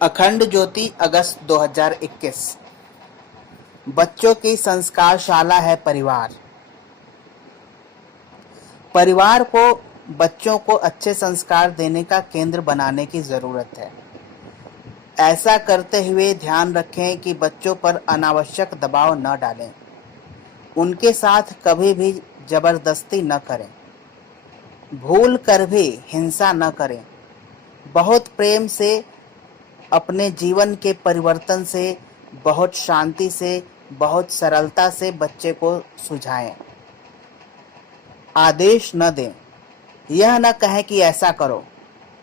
अखंड ज्योति अगस्त 2021। बच्चों की संस्कारशाला है परिवार। परिवार को बच्चों को अच्छे संस्कार देने का केंद्र बनाने की जरूरत है। ऐसा करते हुए ध्यान रखें कि बच्चों पर अनावश्यक दबाव न डालें, उनके साथ कभी भी जबरदस्ती न करें, भूल कर भी हिंसा न करें। बहुत प्रेम से, अपने जीवन के परिवर्तन से, बहुत शांति से, बहुत सरलता से बच्चे को सुझाएं। आदेश न दें। यह न कहें कि ऐसा करो,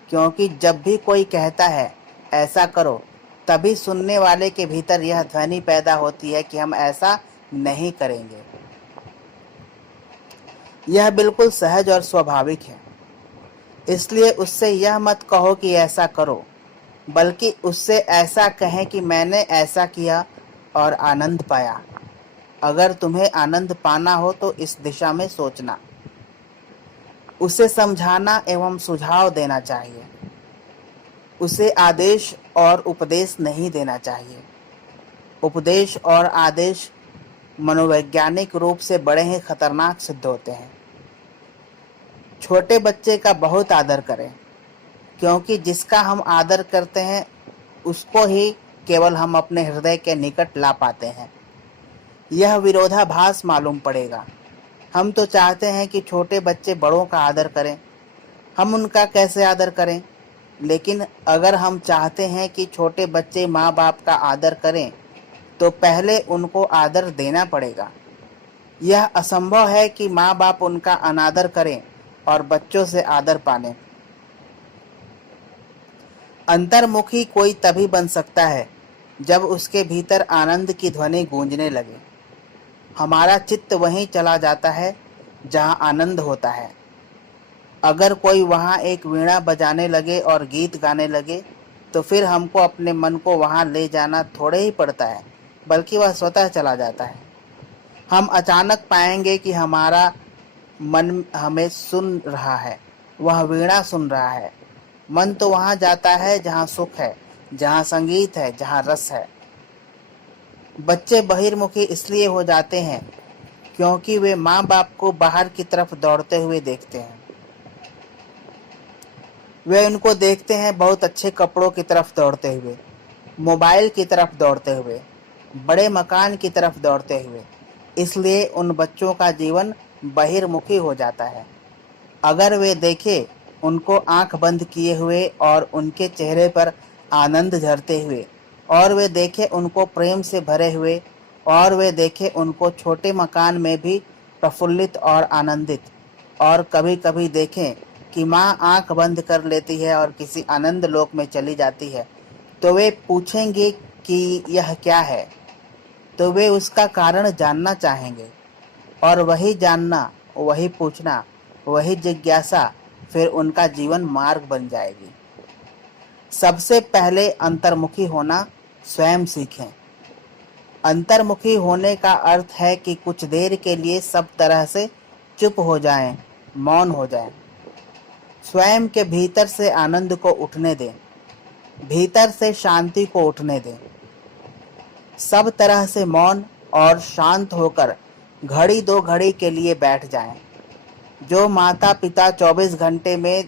क्योंकि जब भी कोई कहता है ऐसा करो, तभी सुनने वाले के भीतर यह ध्वनि पैदा होती है कि हम ऐसा नहीं करेंगे। यह बिल्कुल सहज और स्वाभाविक है। इसलिए उससे यह मत कहो कि ऐसा करो, बल्कि उससे ऐसा कहें कि मैंने ऐसा किया और आनंद पाया। अगर तुम्हें आनंद पाना हो तो इस दिशा में सोचना। उसे समझाना एवं सुझाव देना चाहिए। उसे आदेश और उपदेश नहीं देना चाहिए। उपदेश और आदेश मनोवैज्ञानिक रूप से बड़े ही खतरनाक सिद्ध होते हैं। छोटे बच्चे का बहुत आदर करें, क्योंकि जिसका हम आदर करते हैं उसको ही केवल हम अपने हृदय के निकट ला पाते हैं। यह विरोधाभास मालूम पड़ेगा। हम तो चाहते हैं कि छोटे बच्चे बड़ों का आदर करें। हम उनका कैसे आदर करें? लेकिन अगर हम चाहते हैं कि छोटे बच्चे माँ बाप का आदर करें, तो पहले उनको आदर देना पड़ेगा। यह असंभव है कि माँ बाप उनका अनादर करें और बच्चों से आदर पालें। अंतर्मुखी कोई तभी बन सकता है जब उसके भीतर आनंद की ध्वनि गूंजने लगे। हमारा चित्त वहीं चला जाता है जहां आनंद होता है। अगर कोई वहां एक वीणा बजाने लगे और गीत गाने लगे, तो फिर हमको अपने मन को वहां ले जाना थोड़े ही पड़ता है, बल्कि वह स्वतः चला जाता है। हम अचानक पाएंगे कि हमारा मन हमें सुन रहा है, वह वीणा सुन रहा है। मन तो वहां जाता है जहां सुख है, जहां संगीत है, जहां रस है। बच्चे बहिर्मुखी इसलिए हो जाते हैं क्योंकि वे माँ बाप को बाहर की तरफ दौड़ते हुए देखते हैं। वे उनको देखते हैं बहुत अच्छे कपड़ों की तरफ दौड़ते हुए, मोबाइल की तरफ दौड़ते हुए, बड़े मकान की तरफ दौड़ते हुए। इसलिए उन बच्चों का जीवन बहिर्मुखी हो जाता है। अगर वे देखें उनको आंख बंद किए हुए और उनके चेहरे पर आनंद झरते हुए, और वे देखें उनको प्रेम से भरे हुए, और वे देखें उनको छोटे मकान में भी प्रफुल्लित और आनंदित, और कभी कभी देखें कि माँ आंख बंद कर लेती है और किसी आनंद लोक में चली जाती है, तो वे पूछेंगे कि यह क्या है। तो वे उसका कारण जानना चाहेंगे, और वही जानना, वही पूछना, वही जिज्ञासा फिर उनका जीवन मार्ग बन जाएगी। सबसे पहले अंतर्मुखी होना स्वयं सीखें। अंतर्मुखी होने का अर्थ है कि कुछ देर के लिए सब तरह से चुप हो जाएं, मौन हो जाएं। स्वयं के भीतर से आनंद को उठने दें, भीतर से शांति को उठने दें। सब तरह से मौन और शांत होकर घड़ी दो घड़ी के लिए बैठ जाएं। जो माता पिता 24 घंटे में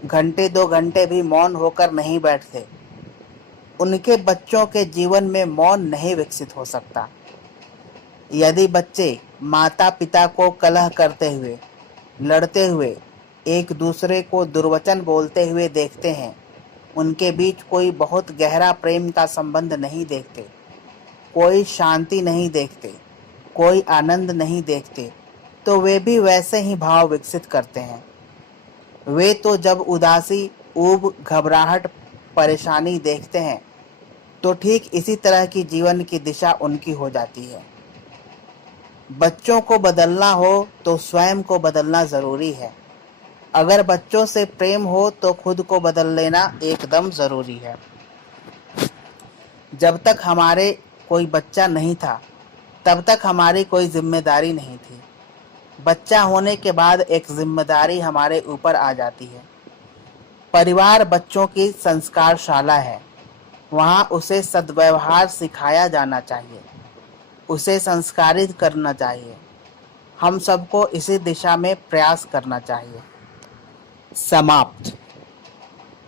घंटे 2 घंटे भी मौन होकर नहीं बैठते, उनके बच्चों के जीवन में मौन नहीं विकसित हो सकता। यदि बच्चे माता पिता को कलह करते हुए, लड़ते हुए, एक दूसरे को दुर्वचन बोलते हुए देखते हैं, उनके बीच कोई बहुत गहरा प्रेम का संबंध नहीं देखते, कोई शांति नहीं देखते, कोई आनंद नहीं देखते, तो वे भी वैसे ही भाव विकसित करते हैं। वे तो जब उदासी, ऊब, घबराहट, परेशानी देखते हैं, तो ठीक इसी तरह की जीवन की दिशा उनकी हो जाती है। बच्चों को बदलना हो तो स्वयं को बदलना जरूरी है। अगर बच्चों से प्रेम हो तो खुद को बदल लेना एकदम जरूरी है। जब तक हमारे कोई बच्चा नहीं था, तब तक हमारी कोई जिम्मेदारी नहीं थी। बच्चा होने के बाद एक जिम्मेदारी हमारे ऊपर आ जाती है। परिवार बच्चों की संस्कारशाला है। वहाँ उसे सद्व्यवहार सिखाया जाना चाहिए, उसे संस्कारित करना चाहिए। हम सबको इसी दिशा में प्रयास करना चाहिए। समाप्त।